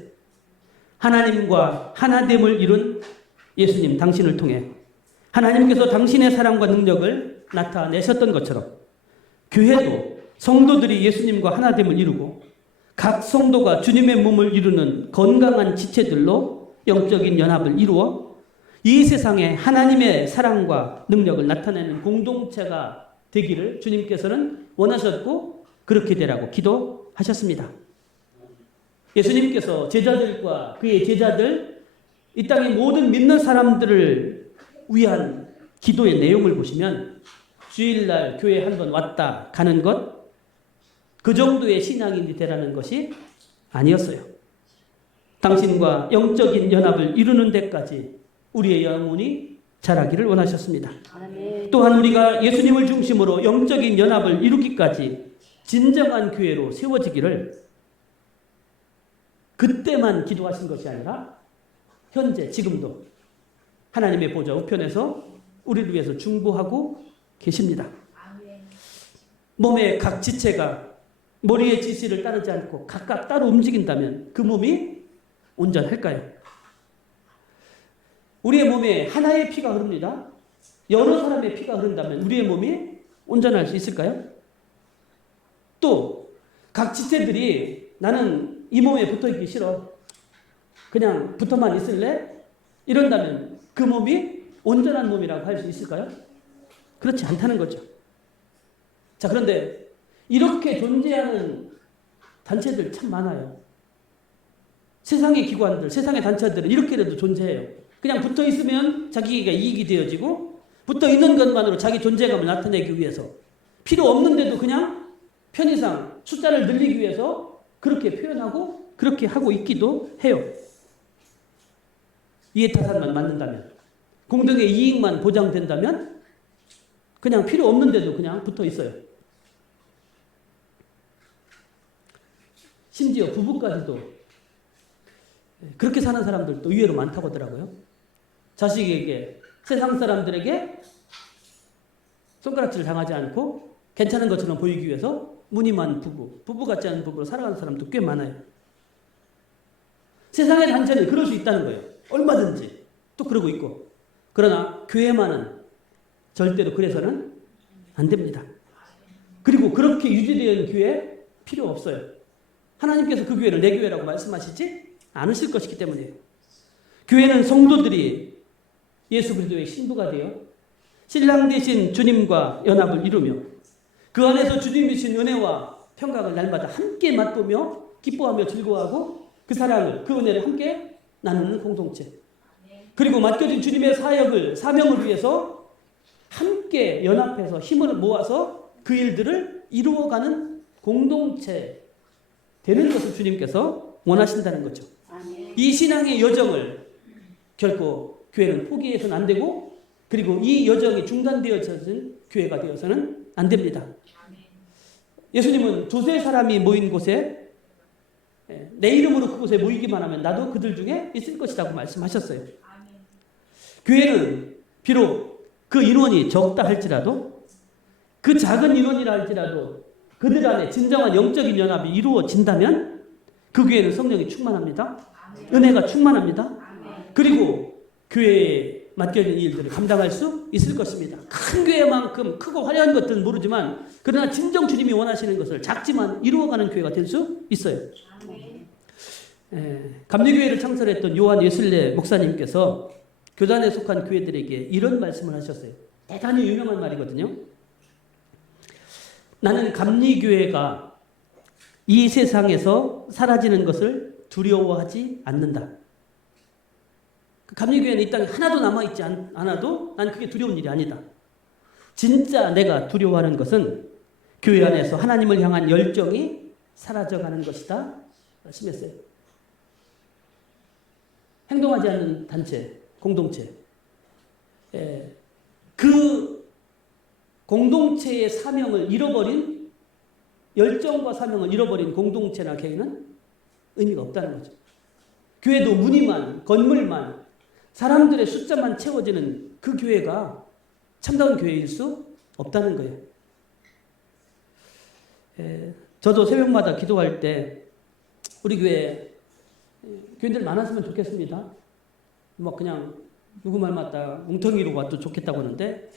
하나님과 하나됨을 이룬 예수님 당신을 통해 하나님께서 당신의 사랑과 능력을 나타내셨던 것처럼 교회도 성도들이 예수님과 하나됨을 이루고 각 성도가 주님의 몸을 이루는 건강한 지체들로 영적인 연합을 이루어 이 세상에 하나님의 사랑과 능력을 나타내는 공동체가 되기를 주님께서는 원하셨고 그렇게 되라고 기도하셨습니다. 예수님께서 제자들과 그의 제자들 이 땅의 모든 믿는 사람들을 위한 기도의 내용을 보시면 주일날 교회 한 번 왔다 가는 것 그 정도의 신앙인이 되라는 것이 아니었어요. 당신과 영적인 연합을 이루는 데까지 우리의 영혼이 자라기를 원하셨습니다. 아멘. 또한 우리가 예수님을 중심으로 영적인 연합을 이루기까지 진정한 교회로 세워지기를 그때만 기도하신 것이 아니라 현재 지금도 하나님의 보좌 우편에서 우리를 위해서 중보하고 계십니다. 몸의 각 지체가 머리의 지시를 따르지 않고 각각 따로 움직인다면 그 몸이 온전할까요? 우리의 몸에 하나의 피가 흐릅니다. 여러 사람의 피가 흐른다면 우리의 몸이 온전할 수 있을까요? 또 각 지체들이 나는 이 몸에 붙어있기 싫어. 그냥 붙어만 있을래? 이런다면 그 몸이 온전한 몸이라고 할 수 있을까요? 그렇지 않다는 거죠. 자, 그런데 이렇게 존재하는 단체들 참 많아요. 세상의 기관들, 세상의 단체들은 이렇게라도 존재해요. 그냥 붙어 있으면 자기가 이익이 되어지고 붙어 있는 것만으로 자기 존재감을 나타내기 위해서 필요 없는데도 그냥 편의상 숫자를 늘리기 위해서 그렇게 표현하고 그렇게 하고 있기도 해요. 이해타산만 맞는다면, 공동의 이익만 보장된다면 그냥 필요 없는데도 그냥 붙어 있어요. 심지어 부부까지도 그렇게 사는 사람들도 의외로 많다고 하더라고요. 자식에게, 세상 사람들에게 손가락질을 당하지 않고 괜찮은 것처럼 보이기 위해서 무늬만 부부 같지 않은 부부로 살아가는 사람도 꽤 많아요. 세상의 단체는 그럴 수 있다는 거예요. 얼마든지. 또 그러고 있고. 그러나 교회만은 절대로 그래서는 안 됩니다. 그리고 그렇게 유지되어 있는 교회 필요 없어요. 하나님께서 그 교회를 내 교회라고 말씀하시지 않으실 것이기 때문이에요. 교회는 성도들이 예수 그리스도의 신부가 되어 신랑 되신 주님과 연합을 이루며 그 안에서 주님이 주신 은혜와 평강을 날마다 함께 맛보며 기뻐하며 즐거워하고 그 사랑을, 그 은혜를 함께 나누는 공동체. 그리고 맡겨진 주님의 사명을 위해서 함께 연합해서 힘을 모아서 그 일들을 이루어가는 공동체 되는 것을 주님께서 원하신다는 거죠. 이 신앙의 여정을 결코 교회는 포기해서는 안 되고 그리고 이 여정이 중단되어진 교회가 되어서는 안 됩니다. 예수님은 두세 사람이 모인 곳에 내 이름으로 그곳에 모이기만 하면 나도 그들 중에 있을 것이라고 말씀하셨어요. 교회는 비록 그 인원이 적다 할지라도 그 작은 인원이라 할지라도 그들 안에 진정한 영적인 연합이 이루어진다면 그 교회는 성령이 충만합니다. 은혜가 충만합니다. 그리고 교회에 맡겨진 일들을 감당할 수 있을 것입니다. 큰 교회만큼 크고 화려한 것들은 모르지만 그러나 진정 주님이 원하시는 것을 작지만 이루어가는 교회가 될 수 있어요. 감리교회를 창설했던 요한 웨슬레 목사님께서 교단에 속한 교회들에게 이런 말씀을 하셨어요. 대단히 유명한 말이거든요. 나는 감리교회가 이 세상에서 사라지는 것을 두려워하지 않는다. 감리교회는 이 땅에 하나도 남아있지 않아도 난 그게 두려운 일이 아니다. 진짜 내가 두려워하는 것은 교회 안에서 하나님을 향한 열정이 사라져가는 것이다 말씀했어요. 행동하지 않는 단체, 공동체. 그 공동체의 사명을 잃어버린, 열정과 사명을 잃어버린 공동체나 교회는 의미가 없다는 거죠. 교회도 무늬만, 건물만, 사람들의 숫자만 채워지는 그 교회가 참다운 교회일 수 없다는 거예요. 저도 새벽마다 기도할 때 우리 교회 교인들 많았으면 좋겠습니다. 막 그냥 누구 말 맞다 뭉텅이로 와도 좋겠다고 하는데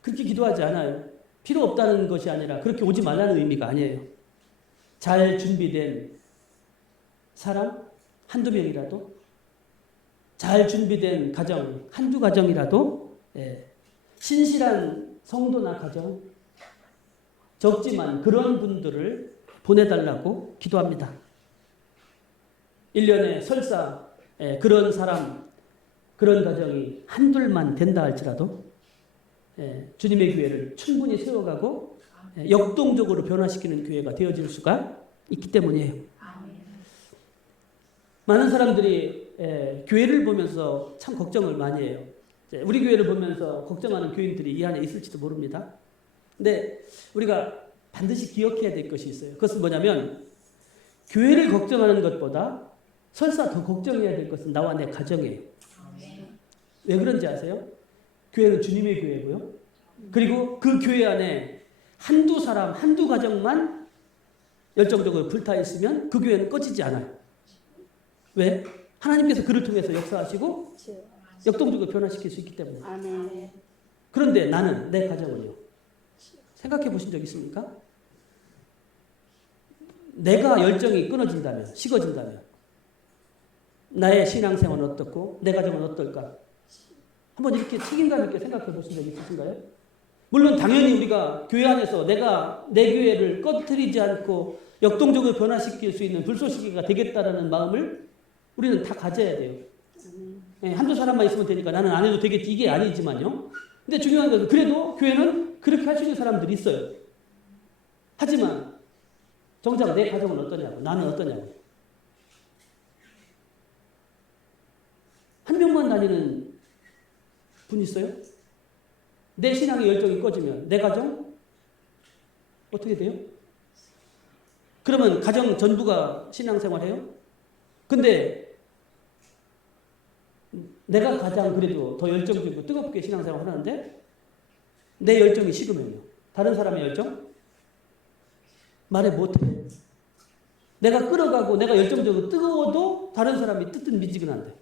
그렇게 기도하지 않아요. 필요 없다는 것이 아니라 그렇게 오지 말라는 의미가 아니에요. 잘 준비된 사람 한두 명이라도, 잘 준비된 가정 한두 가정이라도, 신실한 성도나 가정, 적지만 그런 분들을 보내달라고 기도합니다. 1년에 설사 그런 사람, 그런 가정이 한둘만 된다 할지라도 주님의 교회를 충분히 세워가고 역동적으로 변화시키는 교회가 되어질 수가 있기 때문이에요. 많은 사람들이 교회를 보면서 참 걱정을 많이 해요. 우리 교회를 보면서 걱정하는 교인들이 이 안에 있을지도 모릅니다. 근데 우리가 반드시 기억해야 될 것이 있어요. 그것은 뭐냐면 교회를 걱정하는 것보다 설사 더 걱정해야 될 것은 나와 내 가정이에요. 왜 그런지 아세요? 교회는 주님의 교회고요. 그리고 그 교회 안에 한두 사람, 한두 가정만 열정적으로 불타 있으면 그 교회는 꺼지지 않아요. 왜? 하나님께서 그를 통해서 역사하시고 역동적으로 변화시킬 수 있기 때문에. 아멘. 그런데 나는, 내 가정은요? 생각해 보신 적 있습니까? 내가 열정이 끊어진다면, 식어진다면 나의 신앙생활은 어떻고 내 가정은 어떨까? 한번 이렇게 책임감 있게 생각해 보신 적 있으신가요? 물론 당연히 우리가 교회 안에서 내가 내 교회를 꺼트리지 않고 역동적으로 변화시킬 수 있는 불쏘시개가 되겠다라는 마음을 우리는 다 가져야 돼요. 한두 사람만 있으면 되니까 나는 안 해도 되겠지, 이게 아니지만요. 근데 중요한 것은 그래도 교회는 그렇게 할 수 있는 사람들이 있어요. 하지만 정작 내 가정은 어떠냐고, 나는 어떠냐고. 한 명만 다니는 분 있어요? 내 신앙의 열정이 꺼지면 내 가정 어떻게 돼요? 그러면 가정 전부가 신앙생활해요? 근데 내가 가장 그래도 더 열정적이고 뜨겁게 신앙생활 하는데 내 열정이 식으면요. 다른 사람의 열정? 말해 못해. 내가 끌어가고 내가 열정적으로 뜨거워도 다른 사람이 뜨뜻미지근한데.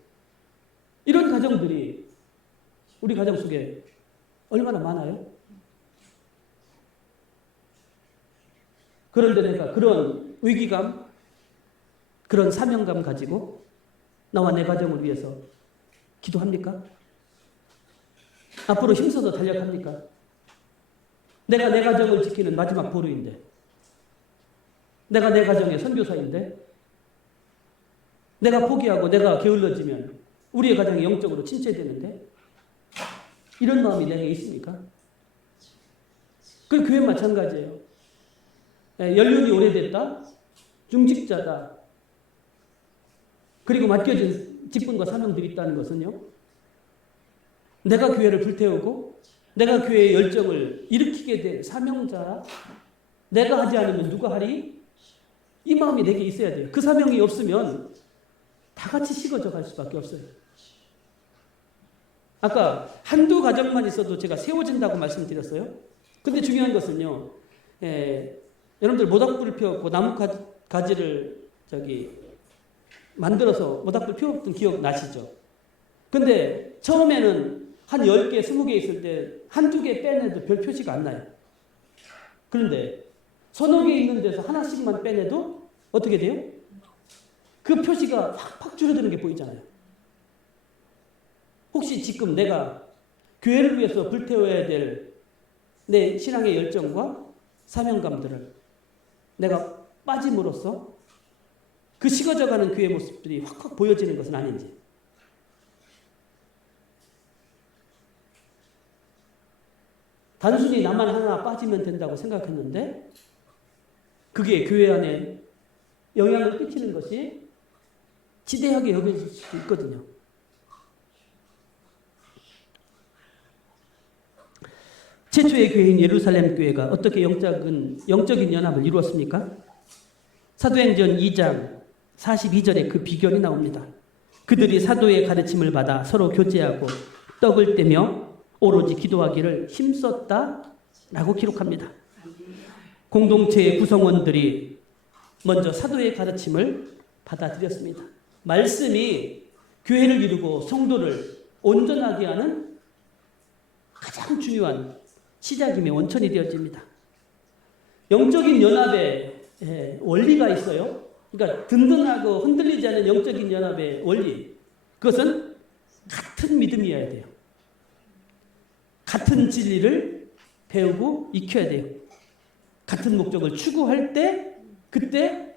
이런 가정들이 우리 가정 속에 얼마나 많아요? 그런데 내가 그런 위기감, 그런 사명감 가지고 나와 내 가정을 위해서 기도합니까? 앞으로 힘써서 달려갑니까? 내가 내 가정을 지키는 마지막 보루인데, 내가 내 가정의 선교사인데, 내가 포기하고 내가 게을러지면 우리의 가정이 영적으로 침체되는데, 이런 마음이 내게 있습니까? 그 교회 마찬가지예요. 연륜이 오래됐다, 중직자다, 그리고 맡겨진 직분과 사명들이 있다는 것은요, 내가 교회를 불태우고 내가 교회의 열정을 일으키게 될 사명자야. 내가 하지 않으면 누가 하리? 이 마음이 내게 있어야 돼요. 그 사명이 없으면 다 같이 식어져 갈 수밖에 없어요. 아까 한두 가정만 있어도 제가 세워진다고 말씀드렸어요. 근데 중요한 것은요, 여러분들 모닥불을 피웠고 나무 가지를 만들어서 모닥불 피웠던 기억 나시죠? 근데 처음에는 한 10개, 20개 있을 때 한두 개 빼내도 별 표시가 안 나요. 그런데 서너 개 있는 데서 하나씩만 빼내도 어떻게 돼요? 그 표시가 확 줄어드는 게 보이잖아요. 혹시 지금 내가 교회를 위해서 불태워야 될 내 신앙의 열정과 사명감들을 내가 빠짐으로써 그 식어져가는 교회 모습들이 확확 보여지는 것은 아닌지. 단순히 나만 하나 빠지면 된다고 생각했는데 그게 교회 안에 영향을 끼치는 것이 지대하게 여겨질 수도 있거든요. 최초의 교회인 예루살렘 교회가 어떻게 영적인 연합을 이루었습니까? 사도행전 2장 42절에 그 비결이 나옵니다. 그들이 사도의 가르침을 받아 서로 교제하고 떡을 떼며 오로지 기도하기를 힘썼다라고 기록합니다. 공동체의 구성원들이 먼저 사도의 가르침을 받아들였습니다. 말씀이 교회를 이루고 성도를 온전하게 하는 가장 중요한 시작임의 원천이 되어집니다. 영적인 연합의 원리가 있어요. 그러니까 든든하고 흔들리지 않는 영적인 연합의 원리. 그것은 같은 믿음이어야 돼요. 같은 진리를 배우고 익혀야 돼요. 같은 목적을 추구할 때 그때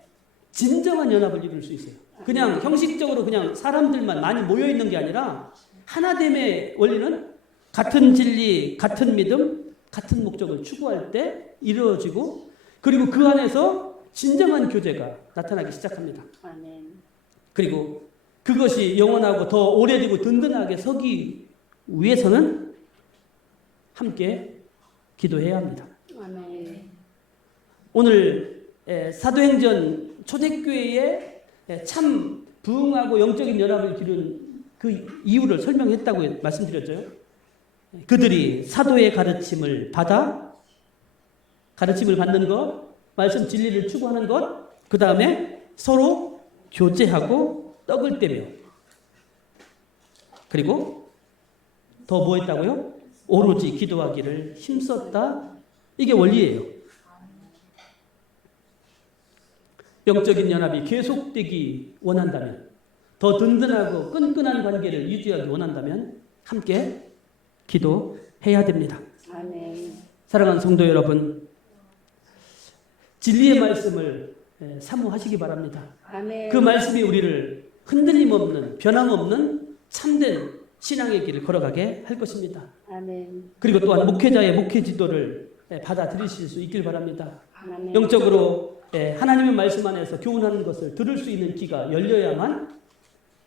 진정한 연합을 이룰 수 있어요. 그냥 형식적으로 그냥 사람들만 많이 모여 있는 게 아니라 하나됨의 원리는 같은 진리, 같은 믿음, 같은 목적을 추구할 때 이루어지고 그리고 그 안에서 진정한 교제가 나타나기 시작합니다. 아멘. 그리고 그것이 영원하고 더 오래되고 든든하게 서기 위해서는 함께 기도해야 합니다. 아멘. 오늘 사도행전 초대교회의 참 부흥하고 영적인 연합을 기른 그 이유를 설명했다고 말씀드렸죠. 그들이 사도의 가르침을 받아 가르침을 받는 것, 말씀 진리를 추구하는 것, 그 다음에 서로 교제하고 떡을 떼며 그리고 더 뭐 했다고요? 오로지 기도하기를 힘썼다. 이게 원리예요. 영적인 연합이 계속되기 원한다면, 더 든든하고 끈끈한 관계를 유지하기 원한다면 함께 기도해야 됩니다. 아멘. 사랑하는 성도 여러분, 진리의 말씀을 사모하시기 바랍니다. 아멘. 그 말씀이 우리를 흔들림 없는, 변함없는 참된 신앙의 길을 걸어가게 할 것입니다. 아멘. 그리고 또한 목회자의 목회 지도를 받아들이실 수 있길 바랍니다. 아멘. 영적으로 하나님의 말씀 안에서 교훈하는 것을 들을 수 있는 귀가 열려야만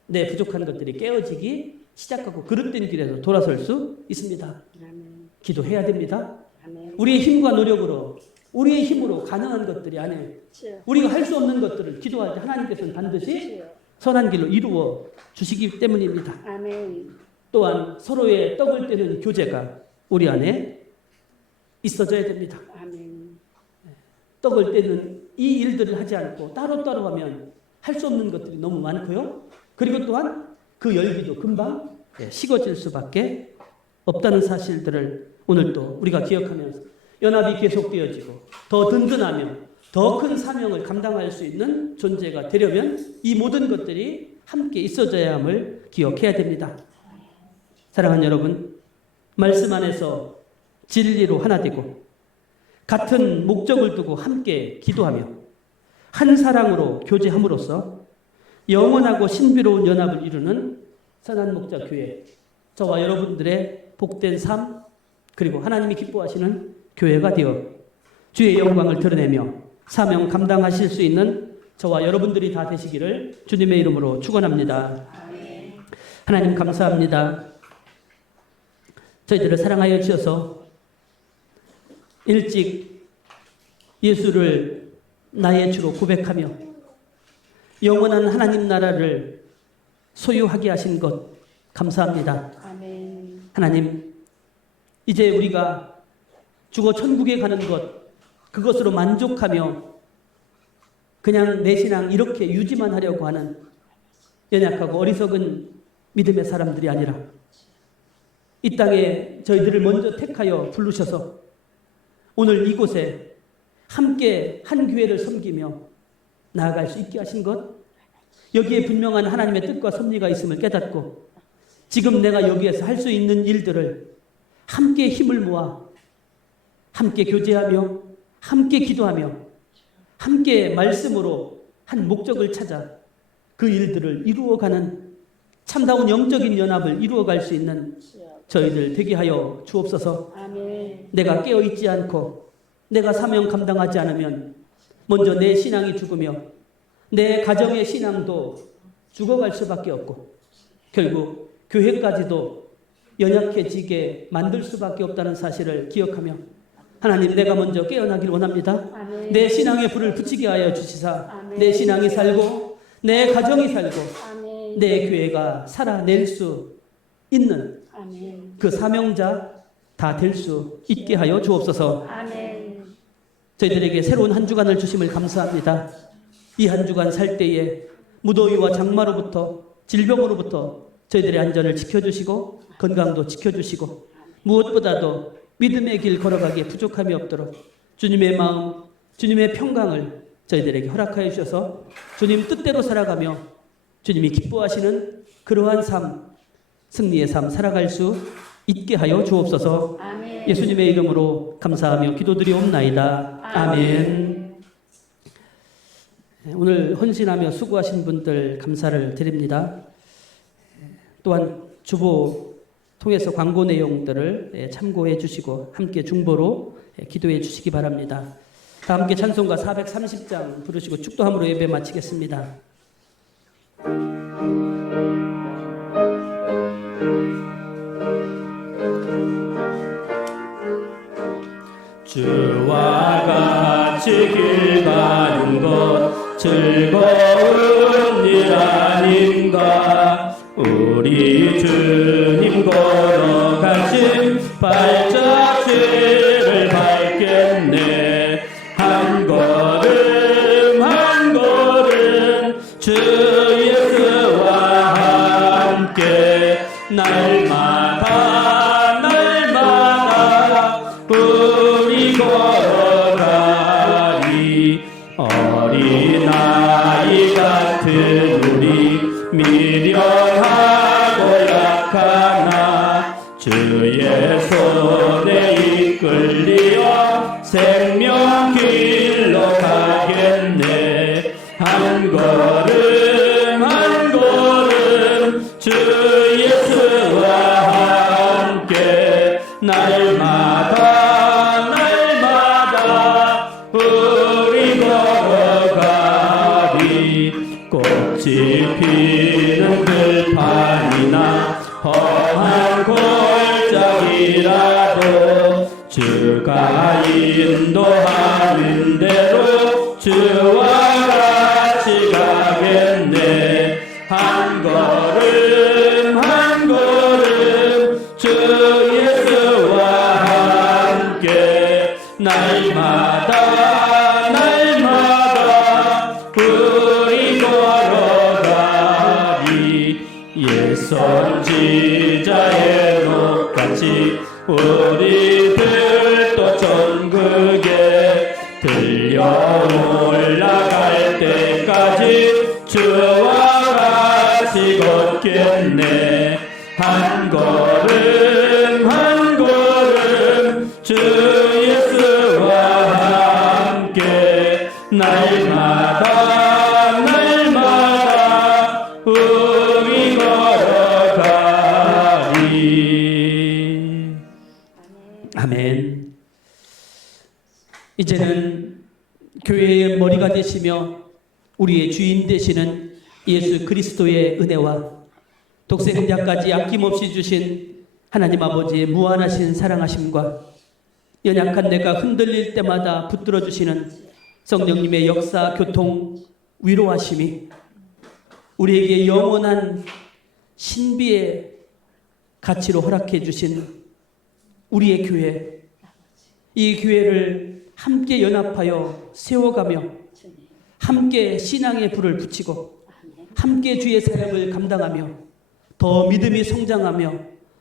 내 부족한 것들이 깨어지기 시작하고 그릇된 길에서 돌아설 수 있습니다. 아멘. 기도해야 됩니다. 아멘. 우리의 힘과 노력으로, 우리의 힘으로 가능한 것들이 아니에요. 주여. 우리가 할 수 없는 것들을 기도할 때 하나님께서는 반드시 주여. 선한 길로 이루어 주시기 때문입니다. 아멘. 또한 서로의 떡을 떼는 교제가 우리 안에 있어져야 됩니다. 아멘. 떡을 떼는 이 일들을 하지 않고 따로따로 하면 할 수 없는 것들이 너무 많고요. 그리고 또한 그 열기도 금방 식어질 수밖에 없다는 사실들을 오늘도 우리가 기억하면서 연합이 계속되어지고 더 든든하며 더 큰 사명을 감당할 수 있는 존재가 되려면 이 모든 것들이 함께 있어져야 함을 기억해야 됩니다. 사랑하는 여러분, 말씀 안에서 진리로 하나 되고 같은 목적을 두고 함께 기도하며 한 사랑으로 교제함으로써 영원하고 신비로운 연합을 이루는 선한 목자 교회, 저와 여러분들의 복된 삶 그리고 하나님이 기뻐하시는 교회가 되어 주의 영광을 드러내며 사명 감당하실 수 있는 저와 여러분들이 다 되시기를 주님의 이름으로 축원합니다. 하나님 감사합니다. 저희들을 사랑하여 주셔서 일찍 예수를 나의 주로 고백하며 영원한 하나님 나라를 소유하게 하신 것 감사합니다. 아멘. 하나님, 이제 우리가 죽어 천국에 가는 것 그것으로 만족하며 그냥 내 신앙 이렇게 유지만 하려고 하는 연약하고 어리석은 믿음의 사람들이 아니라 이 땅에 저희들을 먼저 택하여 부르셔서 오늘 이곳에 함께 한 교회를 섬기며 나아갈 수 있게 하신 것, 여기에 분명한 하나님의 뜻과 섭리가 있음을 깨닫고 지금 내가 여기에서 할 수 있는 일들을 함께 힘을 모아 함께 교제하며 함께 기도하며 함께 말씀으로 한 목적을 찾아 그 일들을 이루어가는 참다운 영적인 연합을 이루어갈 수 있는 저희들 되게 하여 주옵소서. 아멘. 내가 깨어있지 않고 내가 사명 감당하지 않으면 먼저 내 신앙이 죽으며 내 가정의 신앙도 죽어갈 수밖에 없고 결국 교회까지도 연약해지게 만들 수밖에 없다는 사실을 기억하며 하나님, 내가 먼저 깨어나길 원합니다. 아멘. 내 신앙에 불을 붙이게 하여 주시사 아멘. 내 신앙이 살고 내 가정이 살고 아멘. 내 교회가 살아낼 수 있는 아멘. 그 사명자 다 될 수 있게 하여 주옵소서. 아멘. 저희들에게 새로운 한 주간을 주심을 감사합니다. 이 한 주간 살 때에 무더위와 장마로부터 질병으로부터 저희들의 안전을 지켜주시고 건강도 지켜주시고 무엇보다도 믿음의 길 걸어가기에 부족함이 없도록 주님의 마음, 주님의 평강을 저희들에게 허락하여 주셔서 주님 뜻대로 살아가며 주님이 기뻐하시는 그러한 삶, 승리의 삶 살아갈 수 있게 하여 주옵소서. 아멘. 예수님의 이름으로 감사하며 기도드리옵나이다. 아멘. 오늘 헌신하며 수고하신 분들 감사를 드립니다. 또한 주보 통해서 광고 내용들을 참고해 주시고 함께 중보로 기도해 주시기 바랍니다. 다 함께 찬송가 430장 부르시고 축도함으로 예배 마치겠습니다. 주와 같이 길 가는 것 즐거운 일 아닌가. 우리 주님 걸어가신 발자취를 밟겠네. 한 걸음 한 걸음 주 예수와 함께 날마다 날마다 우리 걸어가리. 어린아이 같은 우리 미련하고 약하나 주의 손에 이끌리어 생명 길로 가겠네. 한 걸음 한 걸음 주 예수와 함께 날마다 날마다 우리 걸어가리. 꽃이 피는 들판이나 험한 골짜기라도 주가 인도하는 대로 주와 같이 가겠네. 한 걸음 한 걸음 주 예수와 함께 날마다 날마다 우리 걸어가리. 옛 선지자의 녹같이 우리들도 전국에 들려 올라갈 때까지 주와 같이 걷겠네. 한 걸음 한 걸음 주 예수와 함께 날마다 날마다 우리 걸어가리. 아멘. 이제는 교회의 머리가 되시며 우리의 주인 되시는 예수 그리스도의 은혜와 독생자까지 아낌없이 주신 하나님 아버지의 무한하신 사랑하심과 연약한 내가 흔들릴 때마다 붙들어 주시는 성령님의 역사, 교통, 위로하심이 우리에게 영원한 신비의 가치로 허락해 주신 우리의 교회, 이 교회를 함께 연합하여 세워가며 함께 신앙의 불을 붙이고 함께 주의 사역을 감당하며 더 믿음이 성장하며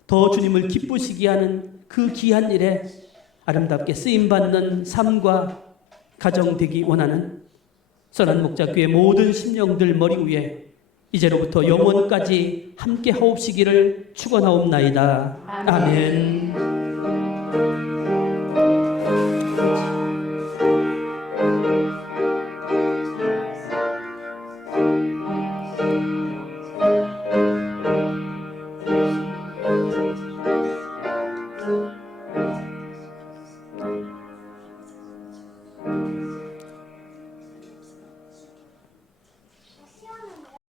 더 주님을 기쁘시게 하는 그 귀한 일에 아름답게 쓰임받는 삶과 가정 되기 원하는 선한 목자교회 모든 심령들 머리 위에 이제로부터 영원까지 함께 하옵시기를 축원하옵나이다. 아멘.